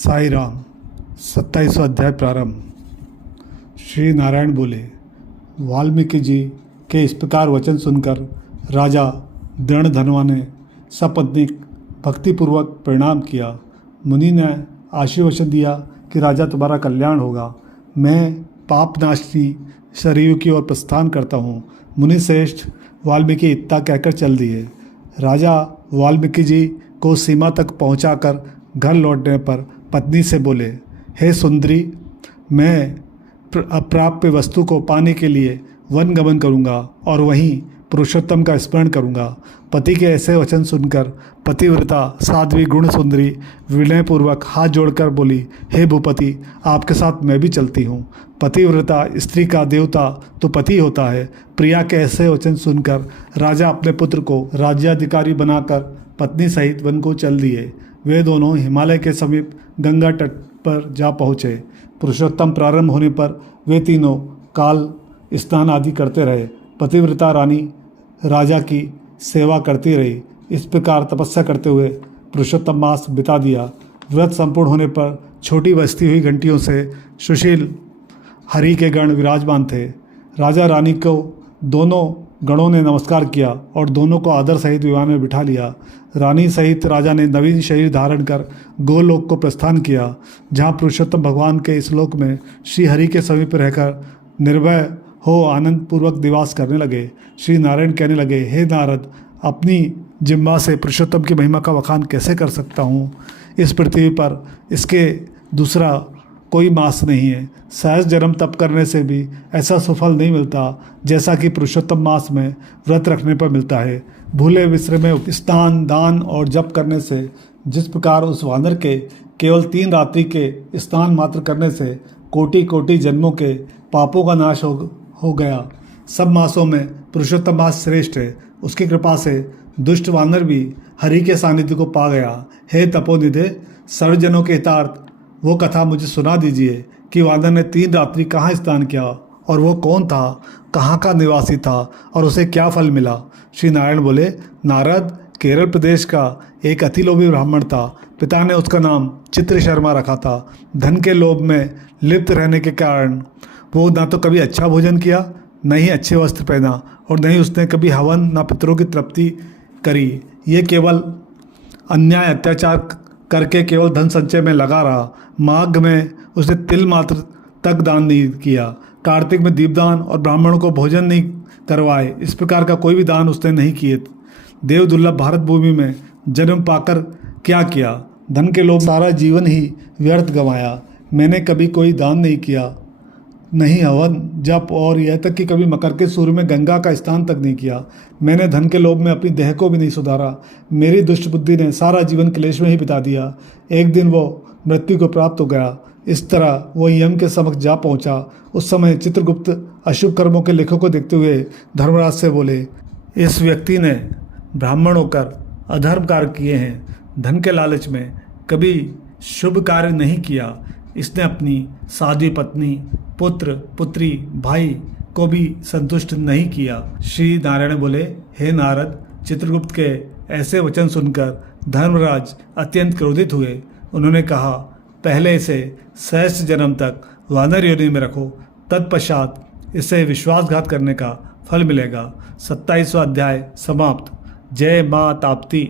साई राम। 27वां अध्याय प्रारंभ। श्री नारायण बोले, वाल्मीकि जी के इस प्रकार वचन सुनकर राजा दृढ़धनवा ने सपत्नीक भक्तिपूर्वक प्रणाम किया। मुनि ने आशीर्वचन दिया कि राजा तुम्हारा कल्याण होगा। मैं पापनाशिनी शरीर की ओर प्रस्थान करता हूँ। मुनि श्रेष्ठ वाल्मीकि इतना कहकर चल दिए। राजा वाल्मीकि जी को सीमा तक पहुँचाकर घर लौटने पर पत्नी से बोले, हे सुंदरी, मैं अप्राप्य वस्तु को पाने के लिए वन गमन करूँगा और वहीं पुरुषोत्तम का स्मरण करूँगा। पति के ऐसे वचन सुनकर पतिव्रता साध्वी गुण सुंदरी विनयपूर्वक हाथ जोड़कर बोली, हे भूपति, आपके साथ मैं भी चलती हूँ। पतिव्रता स्त्री का देवता तो पति होता है। प्रिया के ऐसे वचन सुनकर राजा अपने पुत्र को राज्याधिकारी बनाकर पत्नी सहित वन को चल दिए। वे दोनों हिमालय के समीप गंगा तट पर जा पहुँचे। पुरुषोत्तम प्रारंभ होने पर वे तीनों काल स्नान आदि करते रहे। पतिव्रता रानी राजा की सेवा करती रही। इस प्रकार तपस्या करते हुए पुरुषोत्तम मास बिता दिया। व्रत संपूर्ण होने पर छोटी बजती हुई घंटियों से सुशील हरि के गण विराजमान थे। राजा रानी को दोनों गणों ने नमस्कार किया और दोनों को आदर सहित विमान में बिठा लिया। रानी सहित राजा ने नवीन शरीर धारण कर गोलोक को प्रस्थान किया, जहाँ पुरुषोत्तम भगवान के इस लोक में श्री हरि के समीप रहकर निर्भय हो आनंद पूर्वक निवास करने लगे। श्री नारायण कहने लगे, हे नारद, अपनी जिह्वा से पुरुषोत्तम की महिमा का वखान कैसे कर सकता हूँ। इस पृथ्वी पर इसके दूसरा कोई मास नहीं है। सहज जन्म तप करने से भी ऐसा सुफल नहीं मिलता जैसा कि पुरुषोत्तम मास में व्रत रखने पर मिलता है। भूले विश्र में स्नान दान और जप करने से जिस प्रकार उस वानर के केवल 3 रात्रि के स्नान मात्र करने से कोटि कोटि जन्मों के पापों का नाश हो गया, सब मासों में पुरुषोत्तम मास श्रेष्ठ है। उसकी कृपा से दुष्ट वानर भी हरि के सानिध्य को पा गया। हे तपोनिधे, सर्वजनों के हितार्थ वो कथा मुझे सुना दीजिए कि वानर ने 3 रात्रि कहाँ स्नान किया और वो कौन था, कहाँ का निवासी था और उसे क्या फल मिला। श्री नारायण बोले, नारद, केरल प्रदेश का एक अतिलोभी ब्राह्मण था। पिता ने उसका नाम चित्र शर्मा रखा था। धन के लोभ में लिप्त रहने के कारण वो ना तो कभी अच्छा भोजन किया, न ही अच्छे वस्त्र पहना और न ही उसने कभी हवन न पितरों की तृप्ति करी। ये केवल अन्याय अत्याचार करके केवल धन संचय में लगा रहा। माघ में उसने तिल मात्र तक दान नहीं किया। कार्तिक में दीपदान और ब्राह्मणों को भोजन नहीं करवाए। इस प्रकार का कोई भी दान उसने नहीं किए। देव दुर्लभ भारत भूमि में जन्म पाकर क्या किया। धन के लोभ सारा जीवन ही व्यर्थ गंवाया। मैंने कभी कोई दान नहीं किया, नहीं हवन जप और यह तक कि कभी मकर के सूर्य में गंगा का स्नान तक नहीं किया। मैंने धन के लोभ में अपनी देह को भी नहीं सुधारा। मेरी दुष्ट बुद्धि ने सारा जीवन क्लेश में ही बिता दिया। एक दिन वो मृत्यु को प्राप्त हो गया। इस तरह वो यम के समक्ष जा पहुंचा। उस समय चित्रगुप्त अशुभ कर्मों के लेखों को देखते हुए धर्मराज से बोले, इस व्यक्ति ने ब्राह्मण होकर अधर्म कार्य किए हैं। धन के लालच में कभी शुभ कार्य नहीं किया। इसने अपनी साध्वी पत्नी, पुत्र, पुत्री, भाई को भी संतुष्ट नहीं किया। श्री नारायण बोले, हे नारद, चित्रगुप्त के ऐसे वचन सुनकर धर्मराज अत्यंत क्रोधित हुए। उन्होंने कहा, पहले इसे सहस्त्र जन्म तक वानर योनि में रखो, तत्पश्चात इसे विश्वासघात करने का फल मिलेगा। 27वां अध्याय समाप्त। जय मां ताप्ती।